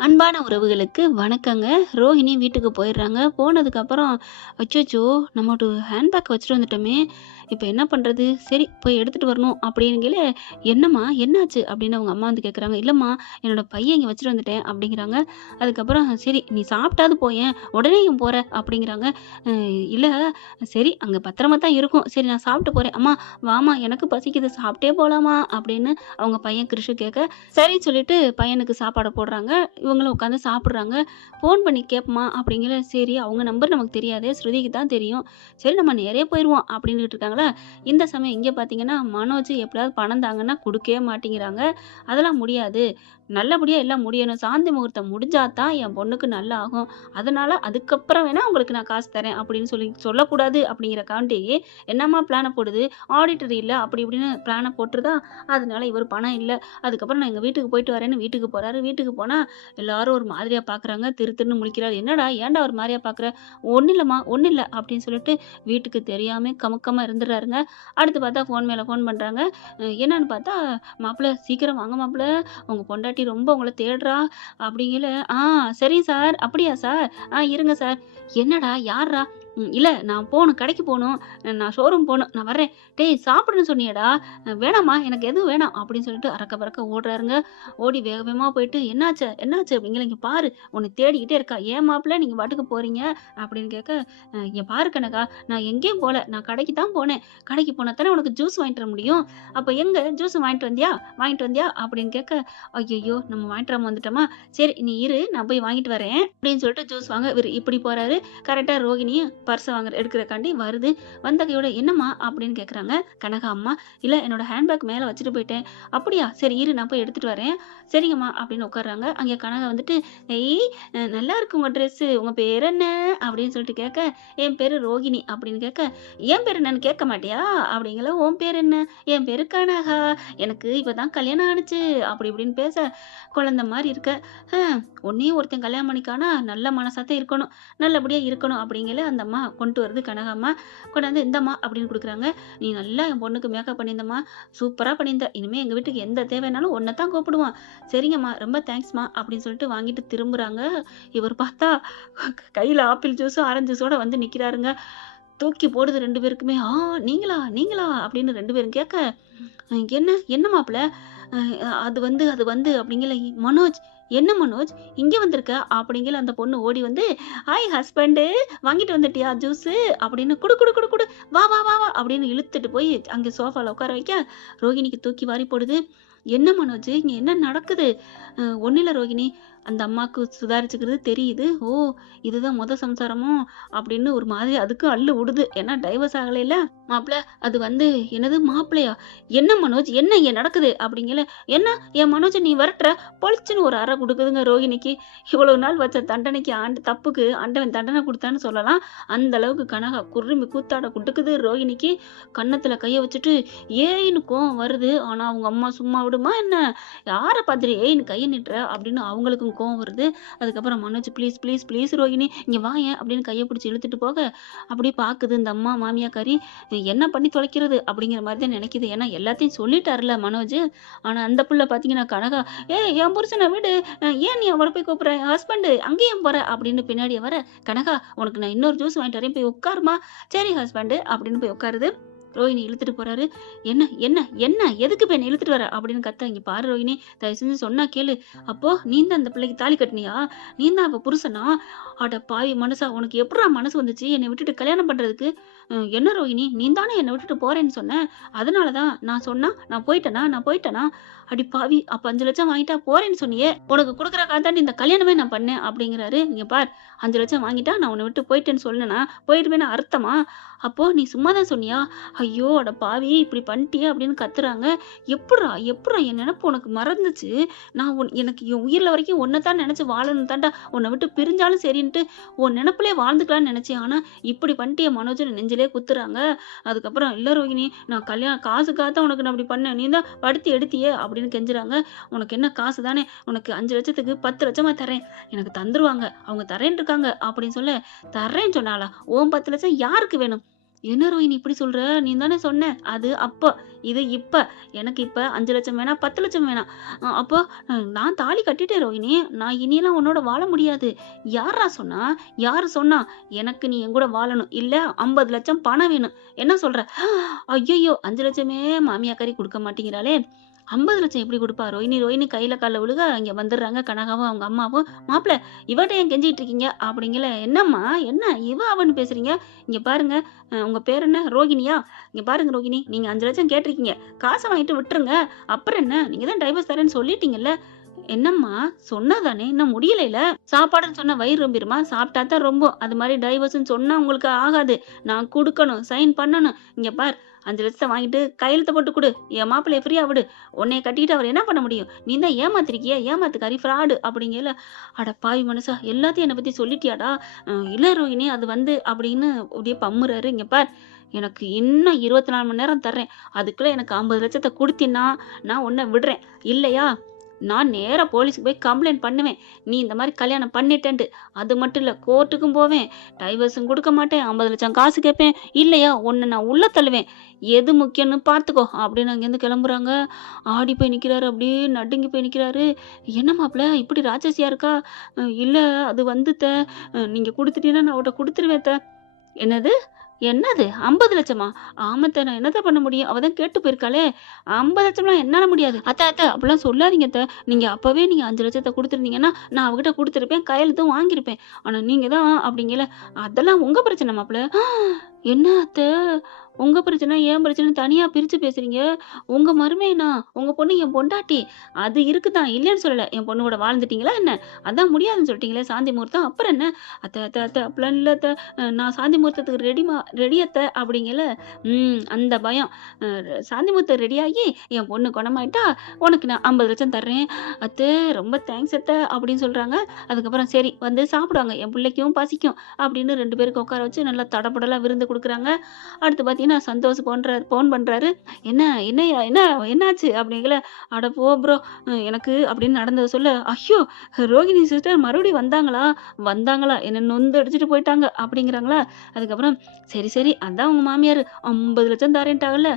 அன்பான உறவுகளுக்கு வணக்கங்க. ரோஹிணி வீட்டுக்கு போயிடுறாங்க. போனதுக்கப்புறம், அச்சச்சோ! நம்மோட ஹேண்ட்பேக் வச்சுட்டு வந்துட்டோமே! இப்ப என்ன பண்றது? சரி போய் எடுத்துட்டு வரணும் அப்படின்கையில, "என்னம்மா என்னாச்சு?" அப்படின்னு அவங்க அம்மா வந்து கேட்குறாங்க. "இல்லம்மா, என்னோட பைய இங்க வச்சுட்டு வந்துட்டேன்" அப்படிங்கிறாங்க. அதுக்கப்புறம், "சரி நீ சாப்பிட்டாவது போயேன், உடனே ஏன் போற?" அப்படிங்கிறாங்க. "அ இல்ல, சரி அங்க பத்திரமா தான் இருக்கும். சரி நான் சாப்பிட்டு போறேன்." "அம்மா வாம்மா எனக்கு பசிக்குது சாப்பிட்டே போலாமா?" அப்படின்னு அவங்க பையன் கிருஷு கேட்க, சரின்னு சொல்லிட்டு பையனுக்கு சாப்பாட போடுறாங்க. இவங்களும் உட்காந்து சாப்பிடுறாங்க. ஃபோன் பண்ணி கேட்போமா அப்படிங்கிற, சரி அவங்க நம்பர் நமக்கு தெரியாதே, ஸ்ருதிக்கு தான் தெரியும். சரி நம்ம நேரே போயிருவோம் அப்படின்னுட்டு இருக்காங்களா, இந்த சமயம் இங்க பார்த்தீங்கன்னா, மனோஜ் எப்படியாவது பணம் தாங்கன்னா குடுக்கவே மாட்டேங்கிறாங்க. அதெல்லாம் முடியாது. நல்லபடியா எல்லாம் முடியணும். சாந்தி முகூர்த்தம் முடிஞ்சா தான் என் பொண்ணுக்கு நல்லா ஆகும். அதனால அதுக்கப்புறம் வேணா உங்களுக்கு நான் காசு தரேன் அப்படின்னு சொல்லக்கூடாது அப்படிங்கிறக்காண்டி என்னம்மா பிளான போடுது. ஆடிட்டர் இல்ல அப்படி இப்படின்னு பிளான போட்டுருதா. அதனால இவரு பணம் இல்ல. அதுக்கப்புறம் நான் எங்க வீட்டுக்கு போயிட்டு வரேன்னு வீட்டுக்கு போறாரு. வீட்டுக்கு போனா எல்லாரும் ஒரு மாதிரியா பார்க்குறாங்க. திரு திருன்னு முழிக்கிறாரு. "என்னடா ஏன்டா ஒரு மாரியா பார்க்குற?" "ஒண்ணும் இல்லம்மா, ஒண்ணும் இல்ல" அப்படின்னு சொல்லிட்டு வீட்டுக்கு தெரியாம கமுக்கமா இருந்துறாருங்க. அடுத்து பார்த்தா ஃபோன் மேல ஃபோன் பண்றாங்க. என்னன்னு பார்த்தா, "மாப்பிள சீக்கிரம் வாங்க மாப்பிள, உங்க பொண்டாட்டி ரொம்ப உங்கள தேடுறா" அப்படிங்கல. "ஆ சரி சார். அப்படியா சார்? இருங்க சார்." "என்னடா? யார்றா?" இல்ல நான் போணும். கடைக்கு போணும். நான் ஷோரூம் போணும். நான் வர்றேன்." "டேய் சாப்பிடுன்னு சொன்னியேடா." வேணாம்மா எனக்கு எதுவும் வேணாம்." அப்படின்னு சொல்லிட்டு அறக்க பறக்க ஓடுறாருங்க. ஓடி வேக வேகமா போயிட்டு, "என்னாச்சு? என்னாச்சு?" அப்படிங்கில, "இங்க பாரு உன்ன தேடிக்கிட்டே இருக்கா. ஏன் மாப்பிள நீங்க பாட்டுக்கு போறீங்க?" அப்படின்னு கேட்க, இங்க பாரு கனகா, நான் எங்கேயும் போல. நான் கடைக்கு தான் போனேன். கடைக்கு போனா தானே உனக்கு ஜூஸ் வாங்கிட்டு வர முடியும். அப்ப எங்க ஜூஸ் வாங்கிட்டு வந்தியா? வாங்கிட்டு வந்தியா?" அப்படின்னு கேட்க, ஐயய்யோ! நம்ம வாங்கிட்டு வராம வந்துட்டோமா? சரி நீ இரு நான் போய் வாங்கிட்டு வரேன் அப்படின்னு சொல்லிட்டு ஜூஸ் வாங்க இவரு இப்படி போறாரு. கரெக்ட்டா ரோகிணி பர்ஸ எடுக்கிறக்காண்டி வருது. வந்த கையோட, "என்னம்மா?" அப்படின்னு கேட்குறாங்க. கனகா அம்மா, "இல்ல என்னோட ஹேண்ட்பேக் மேல வச்சுட்டு போயிட்டேன்." "அப்படியா? சரி இரு நான் போய் எடுத்துட்டு வரேன்." "சரிங்கம்மா" அப்படின்னு உட்கார்றாங்க. அங்கே கனகா வந்துட்டு, "ஏய் நல்லா இருக்கு உங்க ட்ரெஸ்ஸு. உங்க பேர் என்ன?" அப்படின்னு சொல்லிட்டு கேட்க, "என் பேரு ரோகிணி" அப்படின்னு கேட்க, "என் பேர் என்னன்னு கேட்க மாட்டியா?" அப்படிங்கல, "உன் பேர் என்ன?" "என் பேரு கனகா. எனக்கு இப்ப தான் கல்யாணம் ஆனுச்சு." அப்படி இப்படின்னு பேச, குழந்த மாரி இருக்க. "ஹ உன்னையும் ஒருத்தன் கல்யாணம் பண்ணிக்கானா, நல்ல மனசாத்தான் இருக்கணும். நல்லபடியா இருக்கணும்." அப்படிங்கல அந்த அம்மா கொண்டு வருது கனகா அம்மா. கொண்டாந்து, "இந்தாம்மா" அப்படின்னு குடுக்குறாங்க. "நீ நல்லா என் பொண்ணுக்கு மேக்கப் பண்ணியிருந்தம்மா. சூப்பரா பண்ணியிருந்த. இனிமே எங்க வீட்டுக்கு எந்த தேவைனாலும் உன்ன தான் கூப்பிடுவான்." "சரிங்கம்மா, ரொம்ப தேங்க்ஸ்மா" அப்படின்னு சொல்லிட்டு வாங்கிட்டு திரும்புறாங்க. இவர் பார்த்தா கையில ஆப்பிள் ஜூஸும், ஆரஞ்சு ஜூஸோட வந்து நிக்கிறாருங்க. தூக்கி போடுது 2 பேருக்குமே. நீங்களா? நீங்களா?" அப்படின்னு 2 பேரும் கேட்க, என்ன என்ன மாப்பிள? அ அது வந்து" அப்படிங்கல, "மனோஜ், என்ன மனோஜ் இங்க வந்திருக்க?" அப்படிங்கல அந்த பொண்ணு ஓடி வந்து, "ஹாய் ஹஸ்பண்டு, வாங்கிட்டு வந்துட்டியா ஜூஸு?" அப்படின்னு, "குடு, குடு, குடு, குடு. வா, வா, வா, வா" அப்படின்னு இழுத்துட்டு போய் அங்க சோஃபால உட்கார வைக்க, ரோகிணிக்கு தூக்கி வாரி போடுது. "என்ன மனோஜ், இங்க என்ன நடக்குது?" ஒண்ணும் இல்ல ரோகிணி." அந்த அம்மாக்கு சுதாரிச்சுக்கிறது தெரியுது. "ஓ! இதுதான் சம்சாரமோ?" அப்படின்னு ஒரு மாதிரி அதுக்கும் அல்லு உடுது. ஏன்னா டைவர்ஸ் ஆகலைல்ல. "மாப்ள, அது வந்து." "என்னது மாப்பிள்ளையா? என்ன மனோஜ், என்ன இங்க நடக்குது?" அப்படிங்கல. "என்ன என் மனோஜ நீ விரட்டுற?" பொளிச்சுன்னு ஒரு அறை குடுக்குதுங்க ரோகிணிக்கு. இவ்வளவு நாள் வச்ச தண்டனைக்கு தப்புக்கு ஆண்டவன் தண்டனை குடுத்தான்னு சொல்லலாம். அந்த அளவுக்கு கனகா குறும்பி கூத்தாட குடுக்குது ரோகிணிக்கு. கன்னத்துல கைய வச்சுட்டு, ஏய்ன்னு கோவம் வருது. ஆனா அவங்க அம்மா சும்மா விடுமா என்ன? "யார பார்த்துட்டு ஏய்ன்னு கைய நீட்டுற?" அப்படின்னு அவங்களுக்கும் கோவம் வருது. அதுக்கப்புறம் Manoj, "please, please, please Rohini இங்க வாயேன்" அப்படின்னு கைய பிடிச்சு இழுத்துட்டு போக, அப்படியே பாக்குது இந்த அம்மா மாமியாக்காரி. என்ன பண்ணி தொலைக்கிறது அப்படிங்கிற மாரி தான் நினைக்குது. ஏன்னா எல்லாத்தையும் சொல்லிட்டாருல்ல மனோஜ். ஆனா அந்த புள்ள பார்த்தீங்கன்னா கனகா, "ஏய் என் புருஷன விடு. ஏன் நீ அவர போய் கூப்பிடுற? என் ஹஸ்பண்ட் அங்க ஏன் போற?" அப்படின்னு பின்னாடியே வர, "கனகா உனக்கு நான் இன்னொரு ஜூஸ் வாங்கிட்டு வரேன். போய் உட்காருமா." "சரி ஹஸ்பண்ட்" அப்படின்னு போய் உட்காருது. ரோஹிணி இழுத்துட்டு போறாரு. "என்ன என்ன என்ன? எதுக்கு இப்ப என்ன இழுத்துட்டு வர?" அப்படின்னு கத்த, "இங்க பாரு ரோஹிணி, தயவு செஞ்சு சொன்னா கேளு. அப்போ நீ தான் அந்த பிள்ளைக்கு தாலி கட்டுனியா? நீ தான் அவ புருஷனா? அட பாவி மனுசா! உனக்கு எப்புட்றா மனசு வந்துச்சு என்னை விட்டுட்டு கல்யாணம் பண்றதுக்கு? என்ன ரோஹிணி, நீ தானே என்ன விட்டுட்டு போறேன்னு சொன்ன. அதனால தான் நான் சொன்னா நான் போயிட்டனா? நான் போயிட்டனா? அடி பாவி! அப்ப 5,00,000 வாங்கிட்டா போறேன்னு சொன்னியே! உனக்கு குடுக்குறக்காக தாண்டி இந்த கல்யாணமே நான் பண்ணேன்." அப்படிங்கிறாரு. "இங்க பார், 5,00,000 வாங்கிட்டா நான் உன்ன விட்டு போயிட்டேன்னு சொன்னேனா? போயிடுவேன்னு அர்த்தமா? அப்போ நீ சும்மா தான் சொன்னியா? ஐயோ! அட பாவி! இப்படி பண்ணிட்டியே!" அப்படின்னு கத்துறாங்க. "எப்புட்றா? எப்புட்றா என் நெனப்பு உனக்கு மறந்துச்சு? நான் எனக்கு என் உயிர்ல வரைக்கும் உன்ன தான் நெனச்சு வாழணும் தான்டா. உன்ன விட்டு பிரிஞ்சாலும் சரின்ட்டு உன் நெனப்புலயே வாழ்ந்துக்கலாம்னு நெனச்சேன். ஆனா இப்படி பண்ணிட்டியே மனோஜ்ன்னு" நெஞ்சிலே குத்துறாங்க. அதுக்கப்புறம், "இல்ல ரோகிணி, நான் காசுக்காக தான் உனக்கு நான் அப்படி பண்ணேன். நீ தான் படுத்தி எடுத்தியே" அப்படின்னு கெஞ்சுறாங்க. "உனக்கு என்ன காசு தானே, உனக்கு 5,00,000க்கு 10,00,000 தரேன். எனக்கு தந்துருவாங்க. அவங்க தரேன்ட்டு இருக்காங்க" அப்படின்னு சொல்ல, "தர்றேன்னு சொன்னாளா? உன் 10,00,000 யாருக்கு வேணும்? என்ன ரோஹினி இப்படி சொல்ற? நீ தானே சொன்ன அது அப்ப, இது இப்ப. எனக்கு இப்ப 5,00,000 வேணாம், 10,00,000 வேணாம். அப்போ நான் தாலி கட்டிட்டேன் ரோஹினி. நான் இனியெல்லாம் உன்னோட வாழ முடியாது. யார்ரா சொன்னா? யாரு சொன்னா? எனக்கு நீ என் கூட வாழணும். இல்ல 50,00,000 பணம் வேணும். என்ன சொல்ற? ஐயையோ! 5,00,000மே மாமியாக்காரி குடுக்க மாட்டேங்கிறாளே! 50,00,000 எப்படி குடுப்பா? ரோஹினி கையில கால்ல விழுக இங்க வந்துடுறாங்க கனகாவும், அவங்க அம்மாவும். மாப்ள இவட்ட ஏன் கெஞ்சிட்டு இருக்கீங்க? அப்படிங்கல. என்னம்மா? என்ன இவ அவன்னு பேசுறீங்க? இங்க பாருங்க, உங்க பேர் என்ன? ரோகிணியா? இங்க பாருங்க ரோகிணி, நீங்க 5,00,000 கேட்டிருக்கீங்க. காச வாங்கிட்டு விட்டுருங்க. அப்புறம் என்ன? நீங்க தான் டைவர்ஸ் தரேன்னு சொல்லிட்டீங்கல்ல. என்னம்மா? சொன்னா தானே, இன்னும் முடியலைல. சாப்பாடுன்னு சொன்னா வயிறு ரொம்பிருமா? சாப்பிட்டா தான் ரொம்பும். அது மாரி டைவர்ஸ்ன்னு சொன்னா உங்களுக்கு ஆகாது. நான் குடுக்கணும், சைன் பண்ணணும். இங்க பார், 5,00,000 வாங்கிட்டு கையெழுத்து போட்டு குடு. என் மாப்பிள்ளைய ஃப்ரீயா விடு. உன்னைய கட்டிட்டு அவர் என்ன பண்ண முடியும்? நீ தான் ஏமாத்திருக்கியே, ஏமாத்துக்காரி, ஃப்ராடு அப்படிங்கல. அட பாவி மனுஷா! எல்லாத்தையும் என்ன பத்தி சொல்லிட்டியாடா? இல்ல ரோகிணி, அது வந்து அப்படின்னு அப்படியே பம்முறாரு. இங்க பார், எனக்கு இன்னும் 24 மணி நேரம் தர்றேன். அதுக்குள்ள எனக்கு 50,00,000 குடுத்தீன்னா, நான் உன்ன விடுறேன். இல்லையா, நான் நேரா போலீஸ்க்கு போய் கம்ப்ளைண்ட் பண்ணுவேன். நீ இந்த மாரி கல்யாணம் பண்ணிட்டேன்ட்டு. அது மட்டும் இல்ல, கோர்ட்டுக்கும் போவேன். டைவர்ஸும் குடுக்க மாட்டேன். 50,00,000 காசு கேட்பேன். இல்லையா, உன்ன நான் உள்ள தள்ளுவேன். எது முக்கியம்னு பார்த்துக்கோ அப்படின்னு அங்கேருந்து கிளம்புறாங்க. ஆடி போய் நிக்கிறாரு. அப்படியே நடுங்கி போய் நிக்கிறாரு. என்ன மாப்ள இப்படி ராட்சசியா இருக்கா? இல்ல, அது வந்து நீங்க குடுத்துட்டீங்கன்னா நான் அவட்ட குடுத்துருவேன் என்னது? என்னது? 50,00,000 ஆமா நான் என்னத்த பண்ண முடியும்? அவ தான் கேட்டு போயிருக்காளே! 50,00,000லாம் என்னால முடியாது. அப்படிலாம் சொல்லாதீங்க நீங்க அப்பவே நீங்க 5,00,000 குடுத்துருந்தீங்கன்னா, நான் அவகிட்ட குடுத்துருப்பேன். கையெழுத்தும் வாங்கியிருப்பேன். ஆனா நீங்க தான் அப்படிங்கல. அதெல்லாம் உங்க பிரச்சனை மாப்ள. என்ன உங்க பிரச்சனை, என் பிரச்சனைன்னு தனியா பிரிச்சு பேசுறீங்க. உங்க மருமகனா? உங்க பொண்ணு என் பொண்டாட்டி. அது இருக்குதான், இல்லன்னு சொல்லல. என் பொண்ணு கூட வாழ்ந்துட்டீங்களா என்ன? அதான் முடியாதுன்னு சொல்லிட்டீங்களே சாந்தி முகூர்த்தம். அப்புறம் என்ன? அப்படிலாம் இல்ல நான் சாந்தி முகூர்த்தத்துக்கு ரெடி அப்படிங்கல. அந்த பயம். சாந்தி முகூர்த்தம் ரெடியாகி என் பொண்ணு குணமாயிட்டா, உனக்கு நான் 50,00,000 தர்றேன். அத்தை ரொம்ப தேங்க்ஸ் அப்படின்னு சொல்றாங்க. அதுக்கப்புறம் சரி வந்து சாப்பிடுவாங்க. என் பிள்ளைக்கும் பசிக்கும் அப்படின்னு 2 பேருக்கு உட்கார வச்சு நல்லா தடபுடலா விருந்து குடுக்குறாங்க. அடுத்து பார்த்தீங்கன்னா, சந்தோஷ் ஃபோன் பண்றாரு. "என்ன என்னய்யா என்ன என்னாச்சு?" அப்படிங்கல. "அட போ ப்ரோ, எனக்கு" அப்படின்னு நடந்தத சொல்ல, "ஐயோ! ரோகிணி சிஸ்டர் மறுபடியும் வந்தாங்களா? வந்தாங்களா? என்ன நொந்து அடிச்சுட்டு போயிட்டாங்க" அப்படிங்கிறாங்களா. அதுக்கப்புறம் சரி அதான் உங்க மாமியாரு 50,00,000 தரேன்ட்டாங்கல்ல.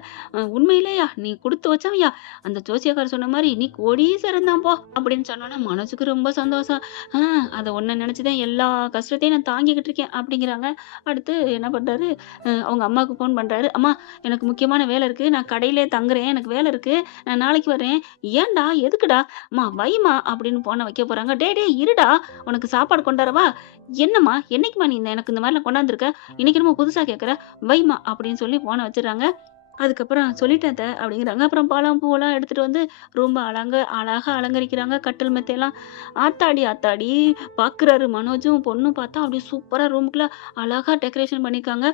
உண்மையிலேயா? நீ குடுத்து வச்சவன்யா? அந்த ஜோசியக்காரர் சொன்ன மாரி நீ கோடீஸ்வரன் தான் போ அப்படின்னு சொன்னோனே மனசுக்கு ரொம்ப சந்தோஷம். "ஆ அத ஒண்ண நெனச்சு தான் எல்லா கஷ்டத்தையும் நான் தாங்கிக்கிட்டு இருக்கேன்" அப்படிங்கிறாங்க. அடுத்து என்ன பண்றாரு, அவங்க அம்மாவுக்கு ஃபோன் பண்றாரு. "அம்மா, எனக்கு முக்கியமான வேலை இருக்கு. நான் கடையிலே தங்குறேன். எனக்கு வேலை இருக்கு. நான் நாளைக்கு வரேன்." "ஏன்டா? எதுக்குடா?" "அம்மா வைம்மா" அப்படின்னு ஃபோன வைக்க போறாங்க. "டேய் இருடா, உனக்கு சாப்பாடு கொண்டாரவா?" "என்னம்மா? என்னைக்கும்மா நீ எனக்கு இந்த மாரிலாம் கொண்டாந்துருக்க? இன்னைக்கு என்னமோ புதுசா கேட்குற? வைம்மா" அப்படின்னு சொல்லி ஃபோன வச்சுடுறாங்க. அதுக்கப்புறம் "சொல்லிட்டேன் அப்படிங்கிறாங்க. அப்புறம் பழம், பூவெல்லாம் எடுத்துட்டு வந்து ரொம்ப அழகா அலங்கரிக்கிறாங்க. கட்டில் மெத்தையெல்லாம். ஆத்தாடி! பார்க்குறாரு மனோஜும் பொண்ணும் பார்த்தா அப்படியே சூப்பரா ரூமுக்குள்ள அழகா டெக்கரேஷன் பண்ணியிருக்காங்க.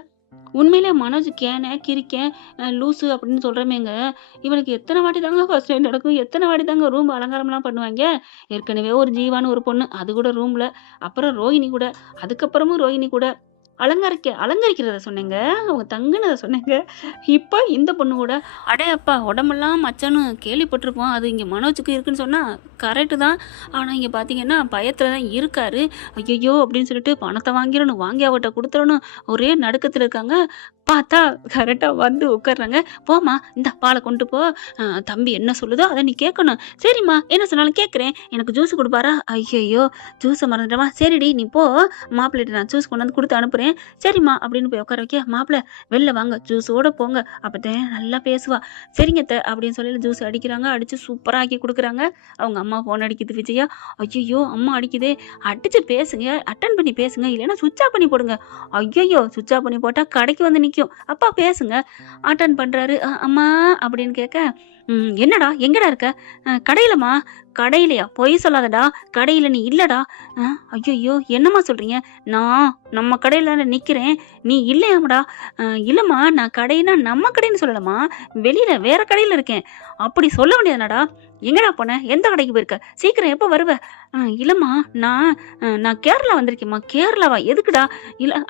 உண்மையிலே மனோஜ் கிறுக்கன், லூசு அப்படின்னு சொல்றமேங்க. இவனுக்கு எத்தன வாட்டி தாங்க ஃபர்ஸ்ட் டைம் நடக்கும்? எத்தன வாட்டி தாங்க ரூம் அலங்காரம்லாம் பண்ணுவாய்ங்க? ஏற்கனவே ஒரு ஜீவான்னு ஒரு பொண்ணு, அது கூட ரூம்ல. அப்புறம் ரோஹிணி கூட. அதுக்கப்புறமும் ரோஹிணி கூட. அலங்கரிக்கிறத சொன்னேங்க. அவங்க தங்குனத சொன்னேங்க. இப்ப இந்த பொண்ணு கூட. அடே அப்பா! உடம்பெல்லாம் மச்சம்னு கேள்விப்பட்டிருப்போம். அது இங்க மனோஜுக்கு இருக்குன்னு சொன்னா கரெக்ட்டு தான். ஆனா இங்க பார்த்தீங்கன்னா, பயத்துல தான் இருக்காரு. ஐயய்யோ! அப்படின்னு சொல்லிட்டு பணத்த வாங்கிரணும். வாங்கி அவட்ட குடுத்துறணும். ஒரே நடுக்கத்துல இருக்காங்க. பார்த்தா கரெக்ட்டா வந்து உட்கார்றாங்க. "போம்மா, இந்தா பால கொண்டு போ. தம்பி என்ன சொல்லுதோ அத நீ கேட்கணும்." "சரிம்மா, என்ன சொன்னாலும் கேட்கிறேன். எனக்கு ஜூஸ் குடுப்பாரா?" "ஐயய்யோ! ஜூஸ மறந்துட்டேன்மா. சரிடி நீ போ. மாப்பிள்ளைட்ட நான் ஜூஸ் கொண்டாந்து குடுத்து அனுப்புறேன்." "சரிம்மா" அப்படின்னு போய் உட்கார வைக்க, "மாப்பிள வெளில வாங்க. ஜூஸோட போங்க. அப்பதான் நல்லா பேசுவா." "சரிங்க அப்படின்னு சொல்லி ஜூஸ் அடிக்கிறாங்க. அடிச்சு சூப்பரா ஆக்கி குடுக்குறாங்க. அவங்க அம்மா ஃபோன் அடிக்குது விஜயா. "ஐயய்யோ! அம்மா அடிக்குதே. அடிச்சு பேசுங்க. அட்டெண்ட் பண்ணி பேசுங்க. இல்லைன்னா சுவிட்ச் ஆஃப் பண்ணி போடுங்க." "ஐயய்யோ! சுவிட்ச் ஆஃப் பண்ணி போட்டா கடைக்கு வந்து நிக்கும். அப்பா பேசுங்க." அட்டெண்ட் பண்றாரு. அம்மா" அப்படின்னு கேட்க, என்னடா எங்கடா இருக்க?" கடையிலம்மா." "கடையிலயா? பொய் சொல்லாதடா. கடையில நீ இல்லடா." ஐயையோ! என்னம்மா சொல்றீங்க? நான் நம்ம கடையில தானே நிக்கிறேன். நீ இல்லையாம்டா?" இல்லம்மா, நான் கடைன்னா நம்ம கடைன்னு சொல்லலம்மா. வெளியில வேற கடையில இருக்கேன்." "அப்படி சொல்ல வேண்டியதுதானடா?" எங்கடா போன? எந்த கடைக்கு போயிருக்க? சீக்கிரம் எப்போ வருவ? இல்லம்மா, நான் நான் கேரளா வந்திருக்கேன்ம்மா. கேரளாவா? எதுக்குடா?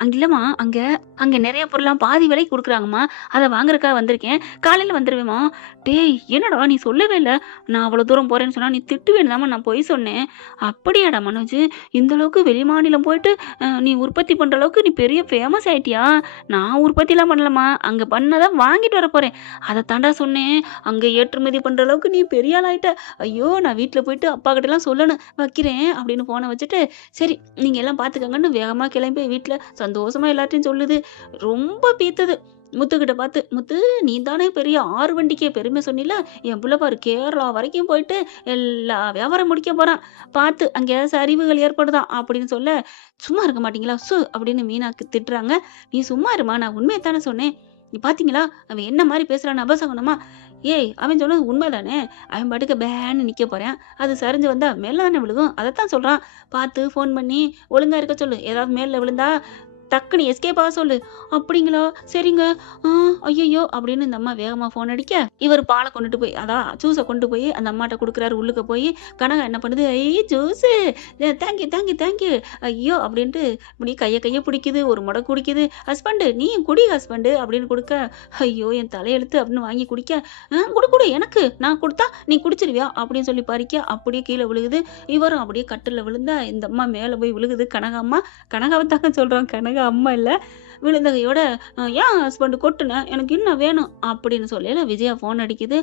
இல்லம்மா, அங்க அங்க நெறைய பொருள்லாம் பாதி விலைக்கு குடுக்குறாங்கம்மா. அத வாங்குறதுக்காக வந்திருக்கேன். காலையில வந்துருவேன்ம்மா. டேய், என்னடா நீ சொல்லவே இல்ல? நான் அவ்வளோ தூரம் போறேன்னு சொன்னா நீ திட்டுவேன்னு தாம்மா நான் பொய் சொன்னேன். அப்படியாடா மனோஜ்? இந்த அளவுக்கு வெளிமாநிலம் போயிட்டு நீ உற்பத்தி பண்ற அளவுக்கு நீ பெரிய ஃபேமஸ் ஆயிட்டியா? நான் உற்பத்திலாம் பண்ணலம்மா. அங்க பண்ணத வாங்கிட்டு வர போறேன். அத தான்டா சொன்னேன். அங்க ஏற்றுமதி பண்ற அளவுக்கு நீ பெரிய ஆள் ஆயிட்ட. ஐயோ! நான் வீட்ல போயிட்டு அப்பா கிட்டலாம் சொல்லணும். வைக்கிறேன் அப்படின்னு ஃபோன வச்சுட்டு, சரி நீங்க எல்லாம் பார்த்துக்கங்கன்னு வேகமா கிளம்பி வீட்ல சந்தோஷமா எல்லார்ட்டயும் சொல்லுது. ரொம்ப பீத்துது. முத்துக்கிட்ட பார்த்து, "முத்து, நீ தானே பெரிய 6 வண்டிக்கே பெருமை சொன்னில? என் புள்ள பாரு கேரளா வரைக்கும் போயிட்டு எல்லா வியாபாரம் முடிக்க போறான். பார்த்து அங்க சரிவுகள் ஏற்படுதாம்" அப்படின்னு சொல்ல, "சும்மா இருக்க மாட்டீங்களா? அப்படின்னு மீனாக்கு திட்டுறாங்க. "நீ சும்மா இரும்மா, நான் உண்மைய தானே சொன்னேன். நீ பார்த்தீங்களா? அவன் என்ன மாரி பேசுறான்னு அபசகுனமா? ஏய், அவன் சொன்னது உண்மைதானே? அவன் பாட்டுக்கு பேன்னு நிக்க போறான். அது சரிஞ்சு வந்தா மேல தானே விழுகும். அதத்தான் சொல்றான். பார்த்து ஃபோன் பண்ணி ஒழுங்கா இருக்க சொல்லு. ஏதாவது மேல்ல விழுந்தா டக்குனு எஸ்கேப் ஆக சொல்லு." "அப்படிங்களா? சரிங்க. ஆ ஐயய்யோ!" அப்படின்னு இந்த அம்மா வேகமா ஃபோன் அடிக்க, இவரு பால கொண்டுட்டு போய் ஜூஸ கொண்டு போய் அந்த அம்மாட்ட குடுக்குறாரு. உள்ளுக்க போய் கனகா என்ன பண்ணுது, "ஐ ஜூஸு! Thank you, thank you, thank you." ஐயோ! அப்படின்ட்டு இப்படி கைய பிடிக்குது. ஒரு மொடக்கு குடிக்குது. "ஹஸ்பண்டு, நீயும் குடி ஹஸ்பண்டு" அப்படின்னு குடுக்க, ஐயோ! என் தலையெழுத்து அப்படின்னு வாங்கி குடிக்க, குடு குடு எனக்கு. நான் குடுத்தா நீ குடிச்சிருவியா?" அப்படின்னு சொல்லி பறிக்க, அப்படியே கீழ விழுகுது. இவரும் அப்படியே கட்டில்ல விழுந்தா, இந்த அம்மா மேல போய் விழுகுது. கனகா அம்மா. கனகாவ தாங்க சொல்றோம். கனகா அம்மா இல்ல. விழுந்த கையோட, "ஏன் ஹஸ்பண்ட் கொட்டுன? எனக்கு இன்னும் வேணும்" அப்படின்னு சொல்லையில விஜயா ஃபோன் அடிக்குது.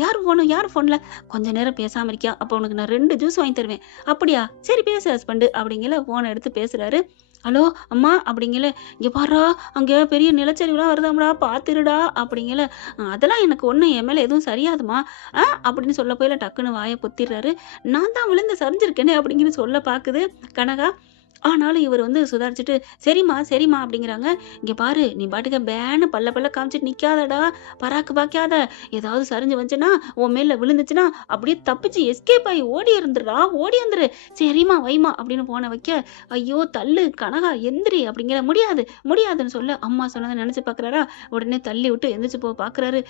யார் ஃபோனு? யார் ஃபோன்ல?" "கொஞ்ச நேரம் பேசாம இருக்கியா? அப்போ உனக்கு நான் 2 ஜூஸ் வாங்கி தருவேன்." "அப்படியா? சரி பேசு ஹஸ்பண்டு" அப்படிங்கையில ஃபோன எடுத்து பேசுறாரு. "ஹலோ அம்மா" அப்படிங்கையில, "இங்க பார்றா, அங்க பெரிய நிலச்சரிவுலாம் வருதாம்டா, பார்த்துருடா" அப்படிங்கையில, "அதெல்லாம் எனக்கு ஒண்ணும் என் மேல எதுவும் சரியாதும்மா" அப்படின்னு சொல்ல போயில டக்குன்னு வாய பொத்திர்றாரு. "நான் தான் விழுந்து சரிஞ்சிருக்கேனே" அப்படிங்கின்னு சொல்ல பாக்குது கனகா. ஆனாலும் இவர் வந்து சுதாரிச்சுட்டு, "சரிம்மா, சரிம்மா" அப்படிங்கிறாங்க. "இங்க பாரு, நீ பாட்டுக்கு பேன்னு பல்ல பல்ல காமிச்சுட்டு நிக்காதடா. பராக்கு பாக்காத. ஏதாவது சரிஞ்சு வந்துச்சுன்னா, உன் மேல விழுந்துச்சுன்னா, அப்படியே தப்பிச்சு எஸ்கேப் ஆயி ஓடி இருந்துருடா. ஓடி வந்துரு." "சரிம்மா, வைம்மா" அப்படின்னு ஃபோன வைக்க, "ஐயோ! தள்ளு கனகா, எந்திரி" அப்படிங்கிற. "முடியாது, முடியாதுன்னு" சொல்ல, அம்மா சொன்னத நெனச்சு பாக்குறாரா, உடனே தள்ளி விட்டு எந்திரிச்சு பாக்குறாரு.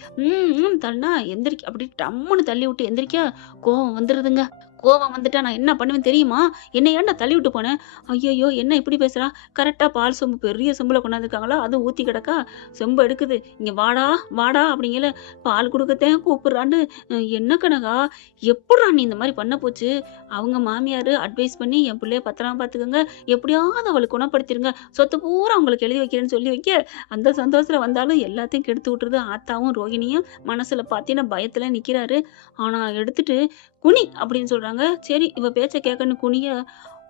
தள்ளுனா எந்திரிக்க அப்படியே டம்முன்னு தள்ளி விட்டு எந்திரிக்க, கோவம் வந்துருதுங்க. கோவம் வந்துட்டா நான் என்ன பண்ணுவேன் தெரியுமா? "என்னை ஏன்டா தள்ளி விட்டு போன?" ஐயய்யோ! என்ன இப்படி பேசுறா? கரெக்ட்டா பால் சொம்பு பெரிய சொம்புல கொண்டாந்துருக்காங்களா, அதுவும் ஊத்தி கிடக்கா. செம்பு எடுக்குது. "இங்க வாடா, வாடா" அப்படிங்கையில, பால் குடுக்கத்தான் கூப்பிடுறான்னு, என்ன கனகா? எப்புட்றா நீ இந்த மாரி பண்ண போச்சு? அவங்க மாமியாரு அட்வைஸ் பண்ணி, "என் புள்ளைய பத்திரமா பார்த்துக்கங்க. எப்படியாவது அவள குணப்படுத்திருங்க. சொத்து பூரா உங்களுக்கு எழுதி வைக்கிறேன்னு" சொல்லி வைக்க, அந்த சந்தோஷத்துல வந்தாலும் எல்லாத்தையும் கெடுத்து விட்டுருது. ஆத்தாவும் ரோகிணியும் மனசுல பாத்தீன்னா பயத்துல நிக்கிறாரு. ஆனா எடுத்துட்டு, "குனி" அப்படின்னு சொல்றாங்க. சரி இவ பேச்ச கேட்கன்னு குனிய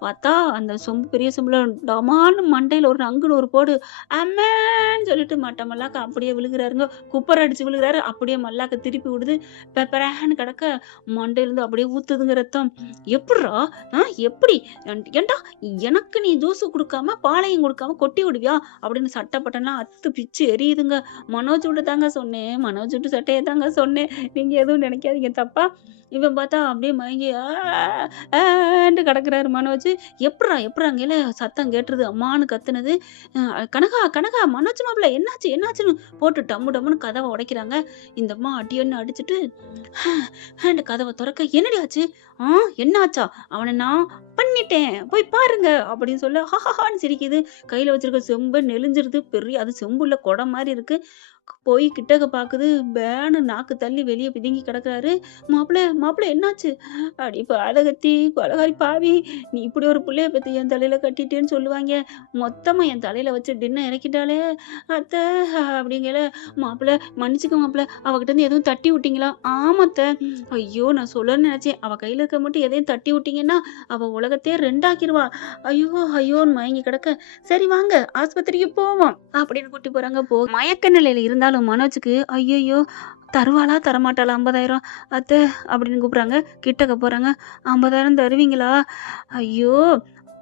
பார்த்தா, அந்த சொம்பு பெரிய சொம்புல டமால்னு மண்டையில ஒரு நங்குன்னு ஒரு போடு. அம்மேன்னு சொல்லிட்டு மட்ட மல்லாக்க அப்படியே விழுகுறாருங்க. குப்புற அடிச்சு விழுகுறாரு. அப்படியே மல்லாக்க திருப்பி விடுது. பெப்பரேன்னு கிடக்க, மண்டையிலருந்து அப்படியே ஊத்துதுங்க ரத்தம். "எப்புட்றா? எப்படி? ஏன்டா எனக்கு நீ ஜூஸு குடுக்காம, பாலையும் குடுக்காம கொட்டி விடுவியா?" அப்படின்னு சட்ட பட்டன்லாம் அத்து பிச்சு எரியுதுங்க. "மனோஜ் விட தாங்க சொன்னேன். மனோஜ் விட்டு சட்டைய தாங்க சொன்னேன். நீங்க எதுவும் நினைக்காதீங்க தப்பா." இவன் பார்த்தா அப்படியே மயங்கி ஆன்ட்டு கிடக்குறாரு மனோஜ். "எப்புட்றா? எப்புட்றாங்கையில" சத்தம் கேட்டுருது. அம்மான்னு கத்துனது. "கனகா, கனகா, மனோஜ் மாப்பிள என்னாச்சு? என்னாச்சுன்னு" போட்டு டம்மு டம்முன்னு கதவ உடைக்கிறாங்க. இந்த அம்மா அடின்னு அடிச்சுட்டு, ஹேண்டு கதவ தொறக்க, "என்னடி ஆச்சு?" என்ன ஆச்சா? அவன நான் பண்ணிட்டேன். போய் பாருங்க" அப்படின்னு சொல்ல, ஹாஹான்னு சிரிக்குது. கையில வச்சிருக்க செம்பு நெளிஞ்சிருது. பெரிய அது செம்பு இல்ல, குடம் மாரி இருக்கு. போய் கிட்டக்க பாக்குது. பேன்னு நாக்கு தள்ளி வெளிய பிதுங்கி கிடக்குறாரு. "மாப்பிள, மாப்பிள என்னாச்சு?" "அடி பாதகத்தி, கொலகாரி பாவி! நீ இப்படி ஒரு புள்ளைய பெத்து என் தலையில கட்டிட்டேன்னு சொல்லுவாய்ங்க. மொத்தமா என் தலையில வச்சு டின்ன இறக்கிட்டாளே அத்த" அப்படிங்கையில, "மாப்பிள மன்னிச்சுக்க மாப்பிள. அவகிட்ட இருந்து எதுவும் தட்டி விட்டீங்களா?" "ஆமா அத்த." "ஐயோ! நான் சொல்லணும்னு நெனச்சேன். அவ கையில இருக்க மட்டும் எதையும் தட்டி விட்டீங்கன்னா, அவ உலகத்தையே 2 ஆக்கிருவா." ஐயோ! ஐயோன்னு மயங்கி கிடக்க, "சரி வாங்க ஆஸ்பத்திரிக்கு போவோம்" அப்படின்னு கூட்டி போறாங்க. மயக்க நிலையில இருந்தாலும் மனோஜுக்கு, ஐயையோ! தருவாளா? தரமாட்டாளா 50,000? "அத்த" அப்படின்னு கூப்பிடுறாங்க. கிட்டக்க போறாங்க. "50,000 தருவீங்களா?" ஐயோ!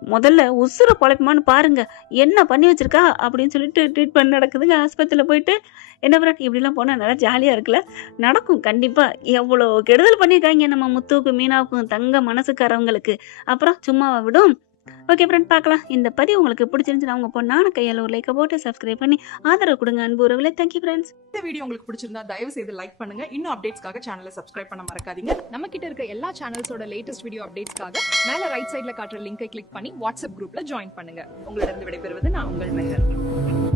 முதல்ல உசுர பொழைப்புமான்னு பாருங்க. என்ன பண்ணி வச்சிருக்கா? அப்படின்னு சொல்லிட்டு ட்ரீட்மெண்ட் நடக்குதுங்க ஆஸ்பத்திரியில போயிட்டு. என்ன பிராட் இப்படிலாம் போனா நல்லா ஜாலியா இருக்குல்ல? நடக்கும் கண்டிப்பா. எவ்வளோ கெடுதல் பண்ணியிருக்காய்ங்க நம்ம முத்துவுக்கும், மீனாவுக்கும், தங்க மனசுக்காரவங்களுக்கு. அப்புறம் சும்மாவா விடும்? ஓகே ஃப்ரெண்ட், பார்க்கலாம். இந்த பதிவு உங்களுக்கு பிடிச்சிருந்துச்சுன்னா உங்க பொண்ணான கையால் ஒரு லைக்கை போட்டு சப்ஸ்கிரைப் பண்ணி ஆதரவு கொடுங்க அன்பு உறவுகளே. Thank you friends. இந்த வீடியோ உங்களுக்கு பிடிச்சிருந்தா தயவு செய்து லைக் பண்ணுங்க. இன்னும் அப்டேட்ஸ்க்காக சேனலை சப்ஸ்கிரைப் பண்ண மறக்காதீங்க. நம்ம கிட்ட இருக்க எல்லா சேனல்ஸோட லேட்டஸ்ட் வீடியோ அப்டேட்ஸ்க்காக மேல ரைட் சைடுல காட்டுற லிங்கை கிளிக் பண்ணி வாட்ஸ்அப் குரூப்ல ஜாயின் பண்ணுங்க. உங்களிடம் விடைபெறுவது நான் உங்கள் மெஹர்.